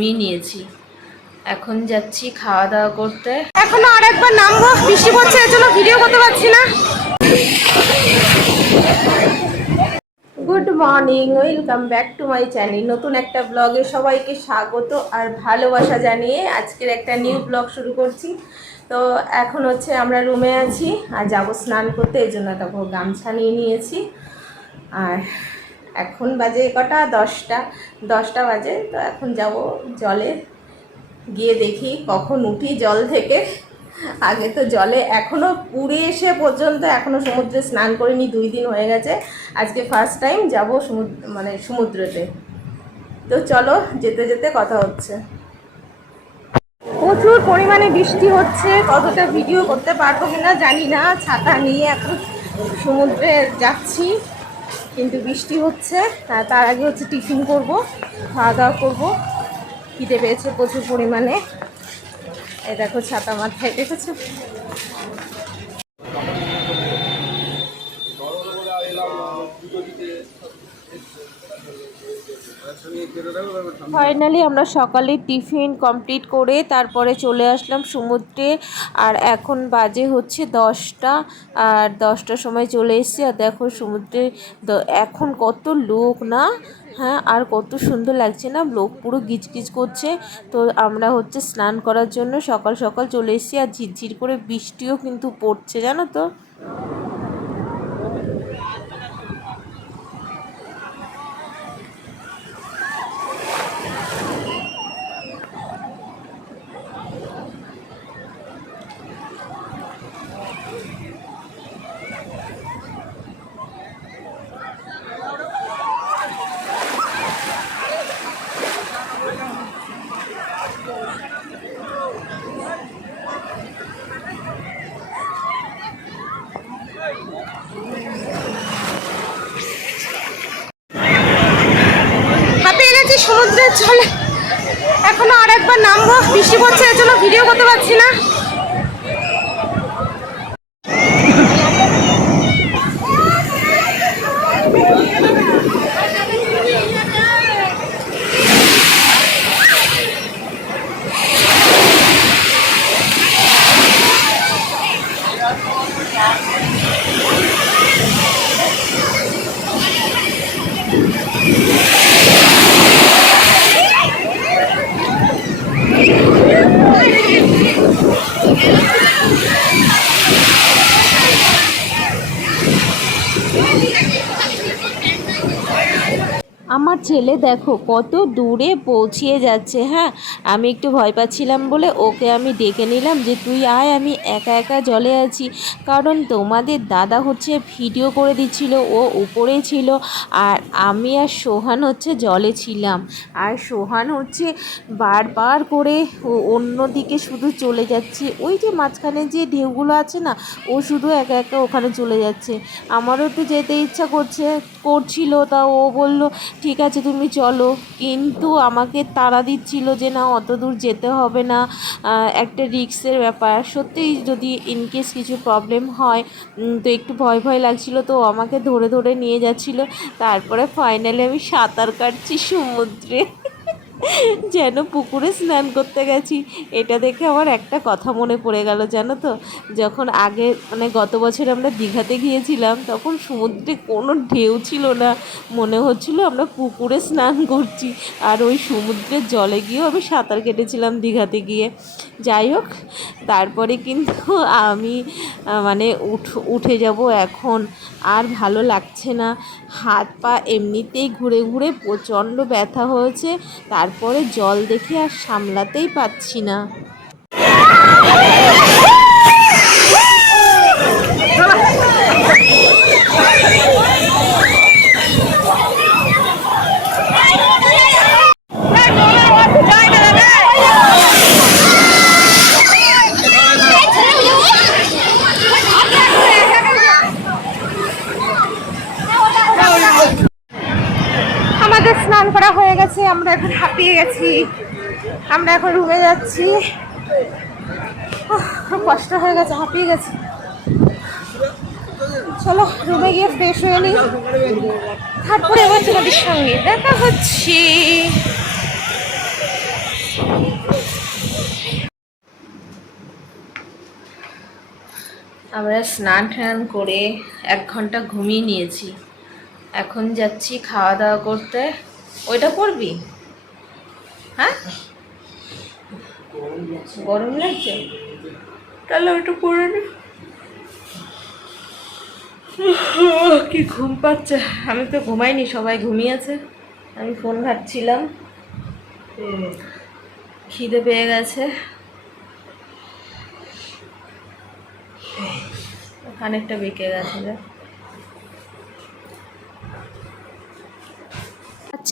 ঘুমিয়ে নিয়েছি। এখন যাচ্ছি খাওয়া দাওয়া করতে। এখনও আর একবার নামবো, বৃষ্টি পড়ছে, এর জন্য ভিডিও করতে পারছি না। Good morning welcome back to my channel নতুন একটা ব্লগে সবাইকে স্বাগত আর ভালোবাসা জানিয়ে আজকের একটা নিউ ব্লগ শুরু করছি। তো এখন হচ্ছে আমরা রুমে আছি আর যাব স্নান করতে এই জন্য তখন গামছা নিয়ে নিয়েছি। আর এখন বাজে কটা? দশটা। দশটা বাজে, তো এখন যাব জলে। গিয়ে দেখি কখন উঠি জল থেকে। আগে তো জলে এখনও পুরী এসে পর্যন্ত এখনও সমুদ্রে স্নান করিনি, দুই দিন হয়ে গেছে। আজকে ফার্স্ট টাইম যাব সমুদ্র মানে সমুদ্রতে। তো চলো, যেতে যেতে কথা হচ্ছে। প্রচুর পরিমাণে বৃষ্টি হচ্ছে, কতটা ভিডিও করতে পারব কিনা জানি না। ছাতা নিয়ে এখন সমুদ্রে যাচ্ছি। কিন্তু বৃষ্টি হচ্ছে তার আগে হচ্ছে টিফিন করব খাওয়া দাওয়া করব। খিদে পেয়েছে প্রচুর পরিমাণে। এ দেখো ছাতা মাথায় দেখেছ ফাইনালি আমরা সকালে টিফিন কমপ্লিট করে তারপরে চলে আসলাম সমুদ্রে, আর এখন বাজে হচ্ছে দশটা, আর দশটার সময় চলে এসেছি। আর দেখো সমুদ্রে এখন কত লোক না? হ্যাঁ আর কত সুন্দর লাগছে না? লোক পুরো গিজগিজ করছে। তো আমরা হচ্ছে স্নান করার জন্য সকাল সকাল চলে এসেছি, আর ঝিরঝির করে বৃষ্টিও কিন্তু পড়ছে, জানো তো হাঁপিয়ে গেছি সমুদ্রের জলে এখনও আর একবার নামবো। বৃষ্টি পড়ছে এর জন্য ভিডিও করতে পারছি না আমার ছেলে, দেখো কত দূরে পৌঁছিয়ে যাচ্ছে হ্যাঁ? আমি একটু ভয় পাচ্ছিলাম বলে ওকে আমি ডেকে নিলাম যে, তুই আয়, আমি একা একা জলে আছি। কারণ তোমাদের দাদা হচ্ছে ভিডিও করে দিচ্ছিল, ও উপরে ছিল, আর আমি আর সোহান হচ্ছে জলে ছিলাম। আর সোহান হচ্ছে বারবার করে ও- অন্যদিকে শুধু চলে যাচ্ছে। ওই যে মাঝখানে যে ঢেউগুলো আছে না, ও শুধু একা একা ওখানে চলে যাচ্ছে। আমারও তো যেতে ইচ্ছা করছে। করছিল, তা ও বলল, ঠিক আছে তুমি চলো। কিন্তু আমাকে তাড়া দিচ্ছিল যে, না, অত দূর যেতে হবে না। একটা রিক্সের ব্যাপার। সত্যিই যদি ইনকেস কিছু প্রবলেম হয় তো একটু ভয় ভয় লাগছিল, তো আমাকে ধরে ধরে নিয়ে যাচ্ছিল। তারপরে ফাইনালি আমি সাঁতার কাটছি সমুদ্রে। যেন পুকুরে স্নান করতে গেছি। এটা দেখে আমার একটা কথা মনে পড়ে গেল, জানো তো? যখন আগে মানে গত বছর আমরা দীঘাতে গিয়েছিলাম, তখন সমুদ্রে কোনো ঢেউ ছিল না। মনে হচ্ছিল আমরা পুকুরে স্নান করছি। আর ওই সমুদ্রের জলে গিয়েও আমি সাঁতার কেটেছিলাম দীঘাতে গিয়ে। যাই হোক, তারপরে কিন্তু আমি মানে উঠ, উঠে যাব এখন। আর ভালো লাগছে না। হাত পা এমনিতেই ঘুরে ঘুরে প্রচণ্ড ব্যথা হয়েছে। তারপরে জল দেখে আর সামলাতেই পাচ্ছি না আমাদের স্নান করা হয়ে গেছে আমরা এখন হাঁপিয়ে গেছি। আমরা এখন রুমে যাচ্ছি। কষ্ট হয়ে গেছে, হাঁপিয়ে গেছি। চলো, রুমে গিয়ে ফ্রেশ হয়ে নিই। তারপরে আবার তোমাদের সঙ্গে দেখা হচ্ছে। আমরা স্নান টান করে এক ঘণ্টা ঘুমিয়ে নিয়েছি। এখন যাচ্ছি খাওয়া দাওয়া করতে। ওইটা পড়বি হ্যাঁ? গরম লাগছে? তাহলে ওইটা পরে নি। কি ঘুম পাচ্ছে। আমি তো ঘুমাইনি, সবাই ঘুমিয়েছে আমি ফোন ঘাটছিলাম। খিদে পেয়ে গেছে। খানিকটা বেঁকে গেছে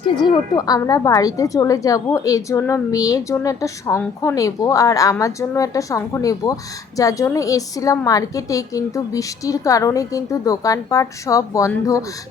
আজকে যেহেতু আমরা বাড়িতে চলে যাব এর জন্য মেয়ের জন্য একটা শঙ্খ নেব আর আমার জন্য একটা শঙ্খ নেব। যার জন্য এসছিলাম মার্কেটে কিন্তু বৃষ্টির কারণে কিন্তু দোকানপাট সব বন্ধ।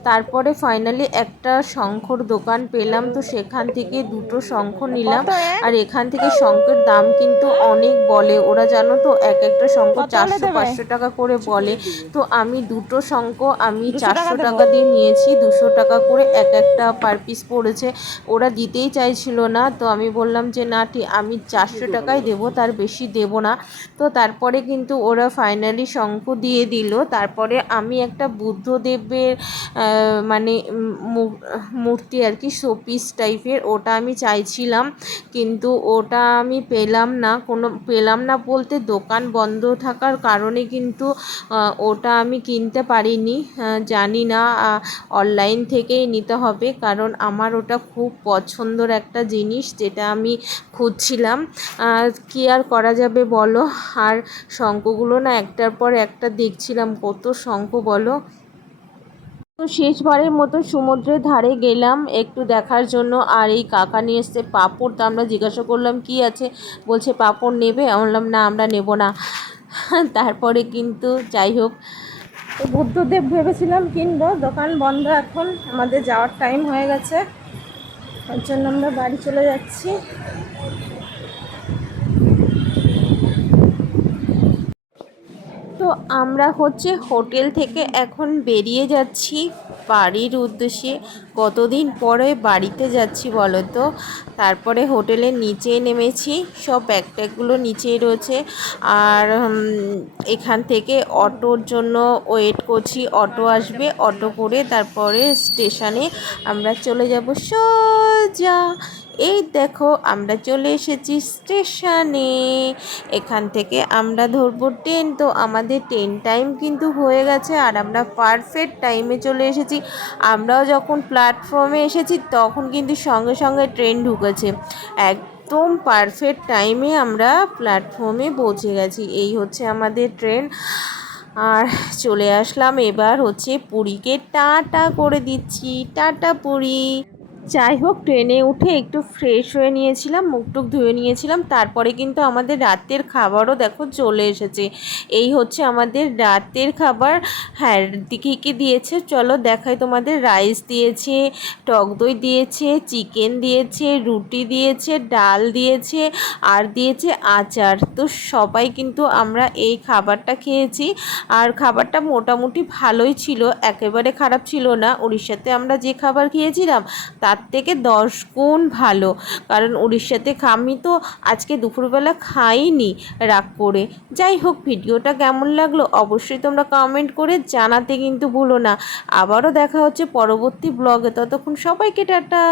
তারপরে ফাইনালি একটা শঙ্খর দোকান পেলাম তো সেখান থেকে দুটো শঙ্খ নিলাম। আর এখান থেকে শঙ্খের দাম কিন্তু অনেক বলে। ওরা জানো তো এক একটা শঙ্খ চারশো পাঁচশো টাকা করে বলে। তো আমি দুটো শঙ্খ আমি চারশো টাকা দিয়ে নিয়েছি দুশো টাকা করে এক একটা পার পিস পড়েছে ওরা দিতেই চাইছিল না। তো আমি বললাম যে, না আমি চারশো টাকাই দেবো, তার বেশি দেব না। তো তারপরে কিন্তু ওরা ফাইনালি শঙ্খ দিয়ে দিল। তারপরে আমি একটা বুদ্ধদেবের মানে মূর্তি আর কি শোপিস টাইপের ওটা আমি চাইছিলাম। কিন্তু ওটা আমি পেলাম না। কোনো, পেলাম না বলতে দোকান বন্ধ থাকার কারণে কিন্তু ওটা আমি কিনতে পারিনি। জানি না অনলাইন থেকেই নিতে হবে। কারণ আমার ওটা খুব পছন্দর একটা জিনিস যেটা আমি খুঁজছিলাম। কি আর করা যাবে বলো? আর শঙ্খগুলো না একটার পর একটা দেখছিলাম, কত শঙ্খ বলো? তো শেষবারের মতো সমুদ্রের ধারে গেলাম একটু দেখার জন্য, আর এই কাকা নিয়ে এসছে পাঁপড়। তো আমরা জিজ্ঞাসা করলাম, কি আছে? বলছে, পাঁপড় নেবে? বললাম, না, আমরা নেব না। তারপরে কিন্তু যাই হোক তো বুদ্ধদেব ভেবেছিলাম কিনবো, দোকান বন্ধ এখন, আমাদের যাওয়ার টাইম হয়ে গেছে। ওর জন্য আমরা বাড়ি চলে যাচ্ছি। তো আমরা হচ্ছে হোটেল থেকে এখন বেরিয়ে যাচ্ছি। বাড়ির উদ্দেশ্যে কতদিন পরে বাড়িতে যাচ্ছি বলো তো? তারপরে হোটেলের নিচে নেমেছি, সব ব্যাগট্যাগুলো নিচেই রয়েছে। আর এখান থেকে অটোর জন্য ওয়েট করছি, অটো আসবে, অটো করে তারপরে স্টেশনে আমরা চলে যাব সোজা। এই দেখো আমরা চলে এসেছি স্টেশনে। এখান থেকে আমরা ধরবো ট্রেন তো আমাদের ট্রেন টাইম কিন্তু হয়ে গেছে আর আমরা পারফেক্ট টাইমে চলে এসেছি। আমরাও যখন প্ল্যাটফর্মে এসেছি তখন কিন্তু সঙ্গে সঙ্গে ট্রেন ঢুকেছে। একদম পারফেক্ট টাইমে আমরা প্ল্যাটফর্মে পৌঁছে গেছি। এই হচ্ছে আমাদের ট্রেন আর চলে আসলাম এবার হচ্ছে পুরীকে টাটা করে দিচ্ছি। টাটা পুরী। যাই হোক, ট্রেনে উঠে একটু ফ্রেশ হয়ে নিয়েছিলাম, মুখ টুক ধুয়ে নিয়েছিলাম। তারপরে কিন্তু আমাদের রাতের খাবারও দেখো চলে এসেছে। এই হচ্ছে আমাদের রাতের খাবার। হ্যাঁ কী কী দিয়েছে? চলো দেখাই তোমাদের। রাইস দিয়েছে, টক দই দিয়েছে চিকেন দিয়েছে, রুটি দিয়েছে, ডাল দিয়েছে, আর দিয়েছে আচার। তো সবাই কিন্তু আমরা এই খাবারটা খেয়েছি। আর খাবারটা মোটামুটি ভালোই ছিল, একেবারে খারাপ ছিল না। উড়িষ্যাতে আমরা যে খাবার খেয়েছিলাম তার থেকে দশ গুণ ভালো। কারণ উড়িষ্যাতে আমি তো আজকে দুপুরবেলা খাইনি রাগ করে। যাই হোক, ভিডিওটা কেমন লাগল অবশ্যই তোমরা কমেন্ট করে জানাতে কিন্তু ভুলো না। আবারও দেখা হচ্ছে পরবর্তী ব্লগে ততক্ষণ সবাইকে টাটা।